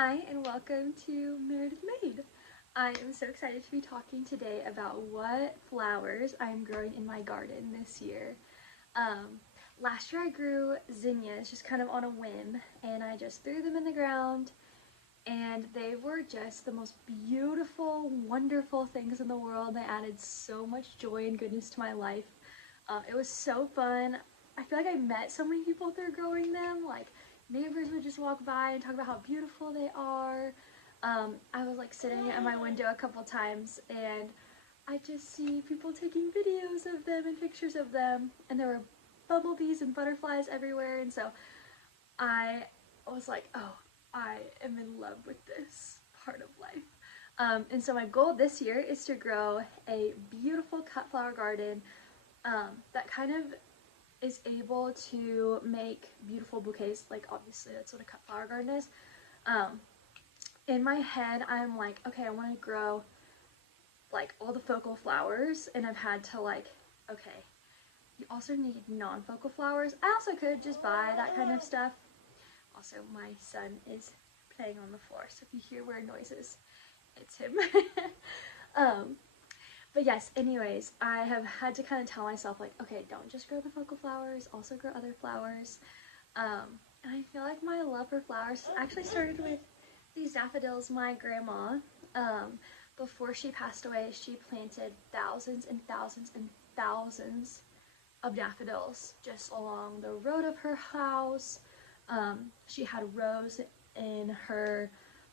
Hi and welcome to Meredith Made. I am so excited to be talking today about what flowers I'm growing in my garden this year. Last year I grew zinnias just kind of on a whim, and I just threw them in the ground, and they were just the most beautiful, wonderful things in the world. They added so much joy and goodness to my life. It was so fun. I feel like I met so many people through growing them. Like, neighbors would just walk by and talk about how beautiful they are. I was like sitting at my window a couple times and I just see people taking videos of them and pictures of them, and there were bumblebees and butterflies everywhere, and so I was like, oh, I am in love with this part of life. And so my goal this year is to grow a beautiful cut flower garden that kind of is able to make beautiful bouquets. Like, obviously that's what a cut flower garden is. In my head I'm like, okay, I want to grow like all the focal flowers, and I've had to like, okay, you also need non-focal flowers. I also could just buy that kind of stuff. Also, my son is playing on the floor, so if you hear weird noises, it's him. But yes, anyways, I have had to kind of tell myself, like, okay, don't just grow the focal flowers, also grow other flowers. And I feel like my love for flowers actually started with these daffodils. My grandma, before she passed away, she planted thousands and thousands and thousands of daffodils just along the road of her house. She had rows in her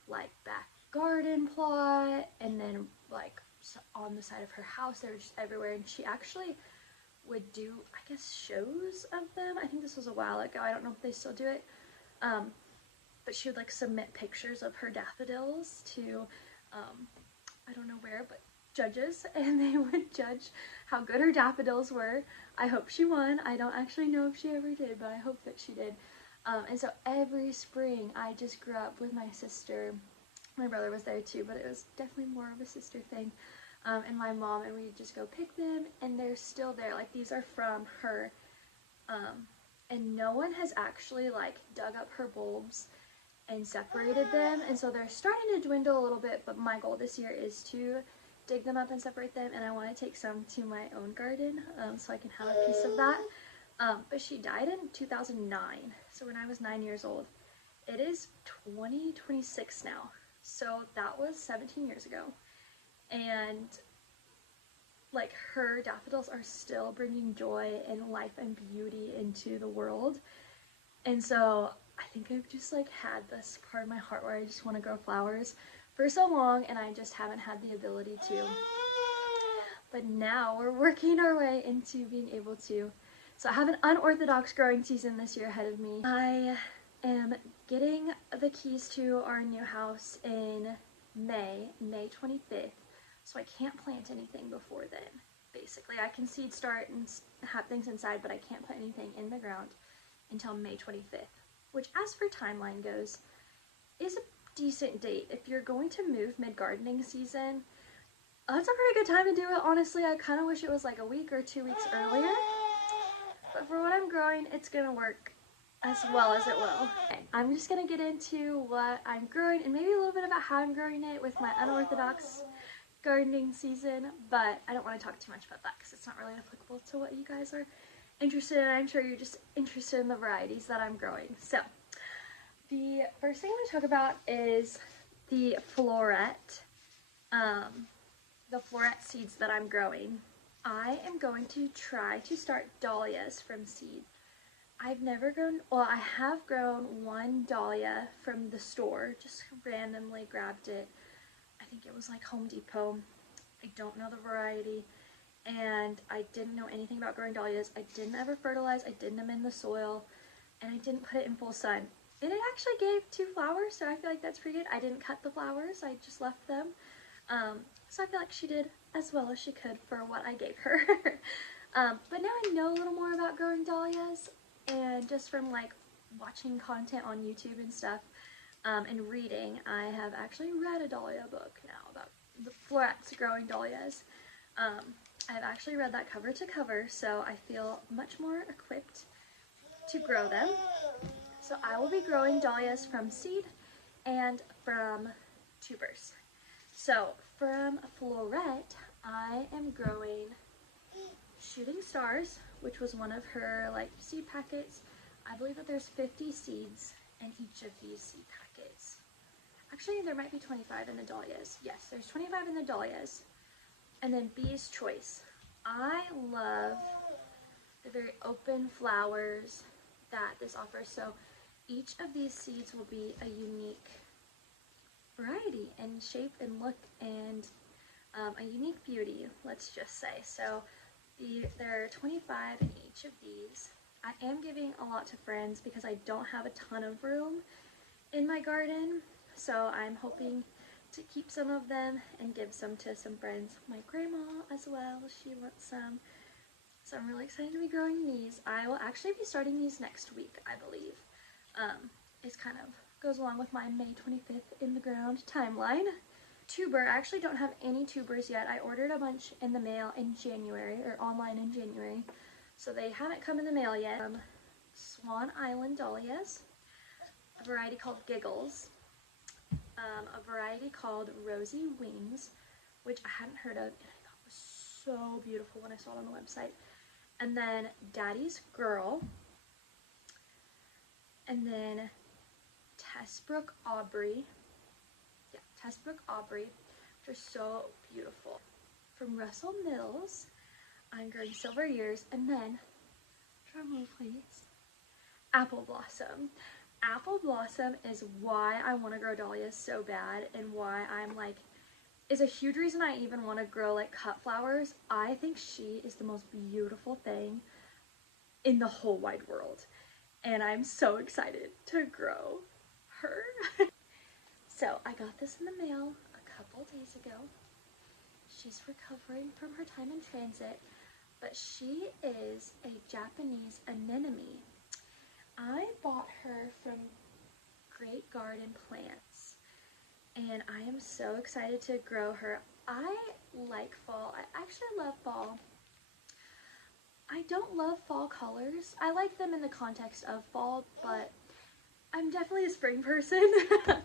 like back garden plot, and then like on the side of her house. They were just everywhere, and she actually would do, I guess, shows of them. I think this was a while ago. I don't know if they still do it. But she would like submit pictures of her daffodils to, I don't know where, but judges, and they would judge how good her daffodils were. I hope she won. I don't actually know if she ever did, but I hope that she did. And so every spring I just grew up with my sister. My brother was there too, but it was definitely more of a sister thing. And my mom, and we'd just go pick them, and they're still there. Like, these are from her. And no one has actually like dug up her bulbs and separated them, and so they're starting to dwindle a little bit, but my goal this year is to dig them up and separate them, and I want to take some to my own garden, so I can have a piece of that. But she died in 2009, so when I was 9 years old. It is 2026 now, so that was 17 years ago, and like, her daffodils are still bringing joy and life and beauty into the world. And so I think I've just like had this part of my heart where I just want to grow flowers for so long, and I just haven't had the ability to. But now we're working our way into being able to. So I have an unorthodox growing season this year ahead of me. I am getting the keys to our new house in May 25th. So I can't plant anything before then. Basically, I can seed start and have things inside, but I can't put anything in the ground until May 25th, which, as for timeline goes, is a decent date. If you're going to move mid-gardening season, that's a pretty good time to do it. Honestly, I kind of wish it was like a week or 2 weeks earlier, but for what I'm growing, it's gonna work as well as it will. Okay, I'm just gonna get into what I'm growing and maybe a little bit about how I'm growing it with my unorthodox gardening season, but I don't want to talk too much about that because it's not really applicable to what you guys are interested in. I'm sure you're just interested in the varieties that I'm growing. So the first thing I'm going to talk about is the Floret, seeds that I'm growing. I am going to try to start dahlias from seed. I've never grown, well, I have grown one dahlia from the store, just randomly grabbed it. I think it was like Home Depot. I don't know the variety, and I didn't know anything about growing dahlias. I didn't ever fertilize, I didn't amend the soil, and I didn't put it in full sun. And it actually gave 2 flowers, so I feel like that's pretty good. I didn't cut the flowers, I just left them. So I feel like she did as well as she could for what I gave her. But now I know a little more about growing dahlias, and just from like watching content on YouTube and stuff, and reading, I have actually read a dahlia book now about the florets growing dahlias. I've actually read that cover to cover, so I feel much more equipped to grow them. So I will be growing dahlias from seed and from tubers. So from Floret, I am growing Shooting Stars, which was one of her like seed packets. I believe that there's 50 seeds in each of these seed packets. Actually, there might be 25 in the Dahlias. Yes, there's 25 in the Dahlias. And then Bee's Choice. I love the very open flowers that this offers. So each of these seeds will be a unique variety in shape and look and a unique beauty, let's just say. So there are 25 in each of these. I am giving a lot to friends because I don't have a ton of room in my garden. So I'm hoping to keep some of them and give some to some friends. My grandma as well, she wants some. So I'm really excited to be growing these. I will actually be starting these next week, I believe. It's kind of goes along with my May 25th in the ground timeline. Tuber, I actually don't have any tubers yet. I ordered a bunch in the mail in January, or online in January. So they haven't come in the mail yet. Swan Island Dahlias, a variety called Giggles, a variety called Rosy Wings, which I hadn't heard of and I thought was so beautiful when I saw it on the website. And then Daddy's Girl, and then Tessbrook Aubrey. Yeah, Tessbrook Aubrey, which are so beautiful. From Russell Mills, I'm growing Silver Years, and then, drum roll please, Apple Blossom. Apple Blossom is why I want to grow dahlias so bad, and why I'm like, is a huge reason I even want to grow like cut flowers. I think she is the most beautiful thing in the whole wide world, and I'm so excited to grow her. So I got this in the mail a couple days ago. She's recovering from her time in transit, but she is a Japanese anemone. I bought her from Great Garden Plants, and I am so excited to grow her. I like fall. I actually love fall. I don't love fall colors. I like them in the context of fall, but I'm definitely a spring person.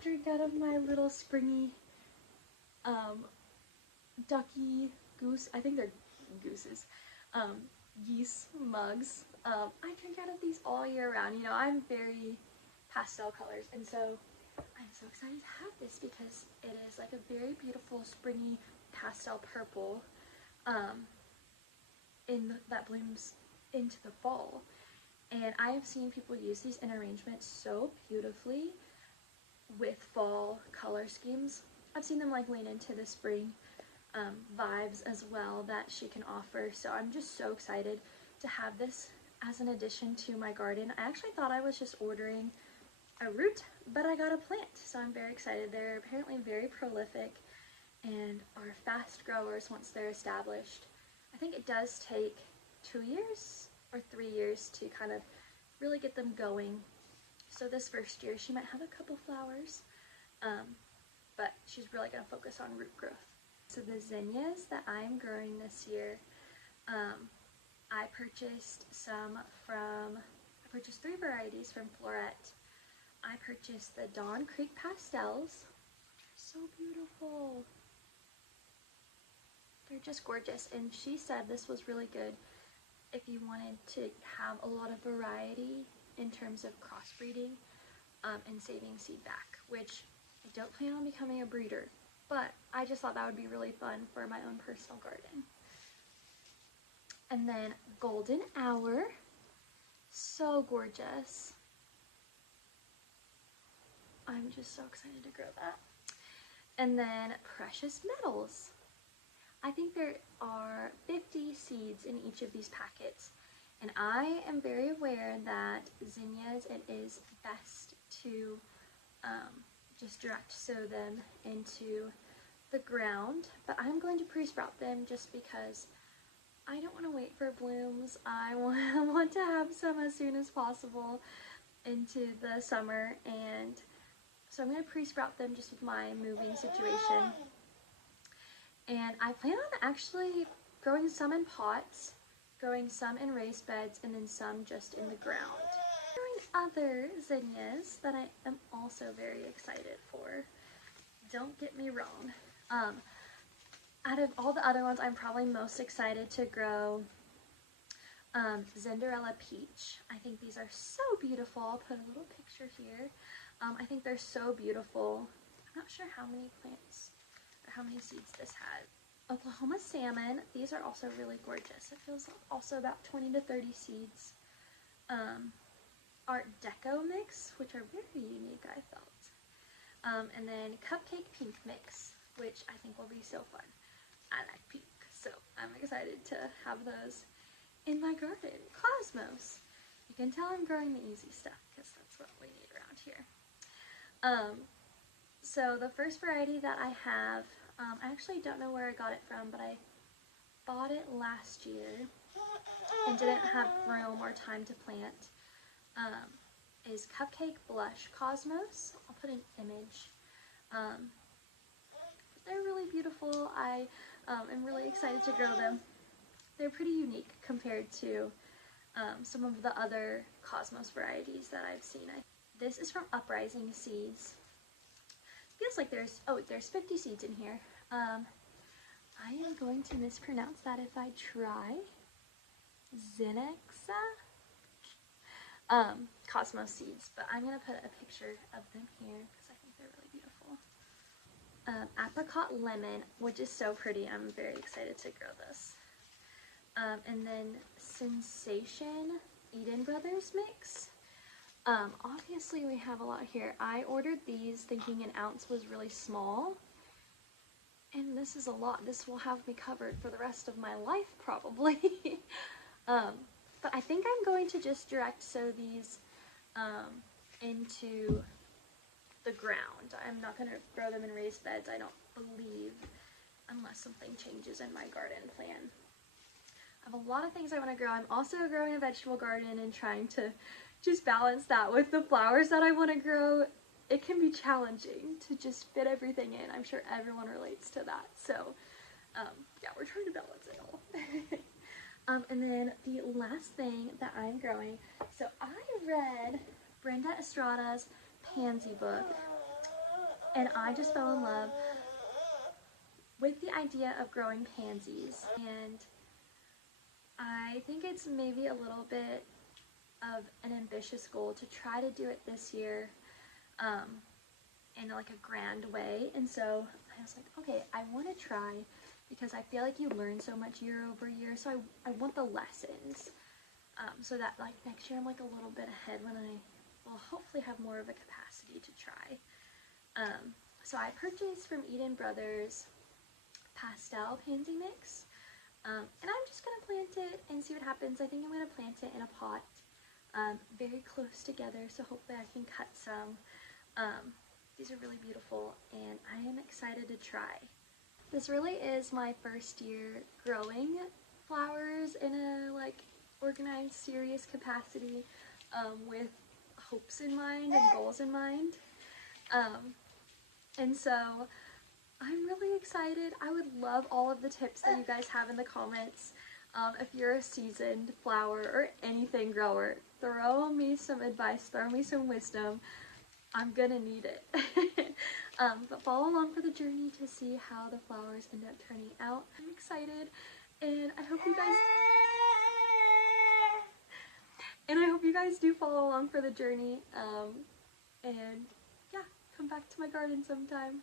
Drink out of my little springy ducky goose, I think they're gooses, geese mugs. I drink out of these all year round. You know, I'm very pastel colors, and so I'm so excited to have this because it is like a very beautiful springy pastel purple that blooms into the fall. And I have seen people use these in arrangements so beautifully with fall color schemes. I've seen them like lean into the spring vibes as well that she can offer. So I'm just so excited to have this as an addition to my garden. I actually thought I was just ordering a root, but I got a plant. So I'm very excited. They're apparently very prolific and are fast growers once they're established. I think it does take 2 years or 3 years to kind of really get them going. So this first year she might have a couple flowers, but she's really going to focus on root growth. So the zinnias that I'm growing this year, I purchased 3 varieties from Floret. I purchased the Dawn Creek Pastels. They're so beautiful. They're just gorgeous, and she said this was really good if you wanted to have a lot of variety in terms of crossbreeding and saving seed back, which I don't plan on becoming a breeder, but I just thought that would be really fun for my own personal garden. And then Golden Hour, so gorgeous. I'm just so excited to grow that. And then Precious Metals. I think there are 50 seeds in each of these packets, and I am very aware that zinnias, it is best to just direct sow them into the ground, but I'm going to pre-sprout them just because I don't want to wait for blooms. I want to have some as soon as possible into the summer, and so I'm going to pre-sprout them just with my moving situation. And I plan on actually growing some in pots, growing some in raised beds, and then some just in the ground. other zinnias that I am also very excited for. Don't get me wrong. Out of all the other ones, I'm probably most excited to grow Cinderella Peach. I think these are so beautiful. I'll put a little picture here. I think they're so beautiful. I'm not sure how many plants or how many seeds this had. Oklahoma Salmon. These are also really gorgeous. It feels also about 20 to 30 seeds. Art Deco mix, which are very unique, I felt. And then Cupcake Pink mix, which I think will be so fun. I like pink, so I'm excited to have those in my garden. Cosmos. You can tell I'm growing the easy stuff because that's what we need around here. So the first variety that I have, I actually don't know where I got it from, but I bought it last year and didn't have room or time to plant, is Cupcake Blush Cosmos. I'll put an image. They're really beautiful. I am really excited to grow them. They're pretty unique compared to some of the other Cosmos varieties that I've seen. This is from Uprising Seeds. Feels like there's 50 seeds in here. I am going to mispronounce that if I try. Zenexa? Cosmos seeds, but I'm going to put a picture of them here because I think they're really beautiful. Apricot Lemon, which is so pretty. I'm very excited to grow this. And then Sensation Eden Brothers mix. Obviously we have a lot here. I ordered these thinking an ounce was really small, and this is a lot. This will have me covered for the rest of my life probably. But I think I'm going to just direct sow these into the ground. I'm not going to grow them in raised beds, I don't believe, unless something changes in my garden plan. I have a lot of things I want to grow. I'm also growing a vegetable garden and trying to just balance that with the flowers that I want to grow. It can be challenging to just fit everything in. I'm sure everyone relates to that. So, yeah, we're trying to balance it all. And then the last thing that I'm growing, so I read Brenda Estrada's Pansy book, and I just fell in love with the idea of growing pansies, and I think it's maybe a little bit of an ambitious goal to try to do it this year in like a grand way. And so I was like, okay, I want to try, because I feel like you learn so much year over year, so I want the lessons, so that like next year I'm like a little bit ahead when I will hopefully have more of a capacity to try. So I purchased from Eden Brothers Pastel Pansy Mix, and I'm just going to plant it and see what happens. I think I'm going to plant it in a pot very close together, so hopefully I can cut some. These are really beautiful, and I am excited to try. This really is my first year growing flowers in a like organized, serious capacity, with hopes in mind and goals in mind. And so I'm really excited. I would love all of the tips that you guys have in the comments. If you're a seasoned flower or anything grower, throw me some advice, throw me some wisdom. I'm gonna need it. But follow along for the journey to see how the flowers end up turning out. I'm excited, and I hope you guys do follow along for the journey. And yeah, come back to my garden sometime.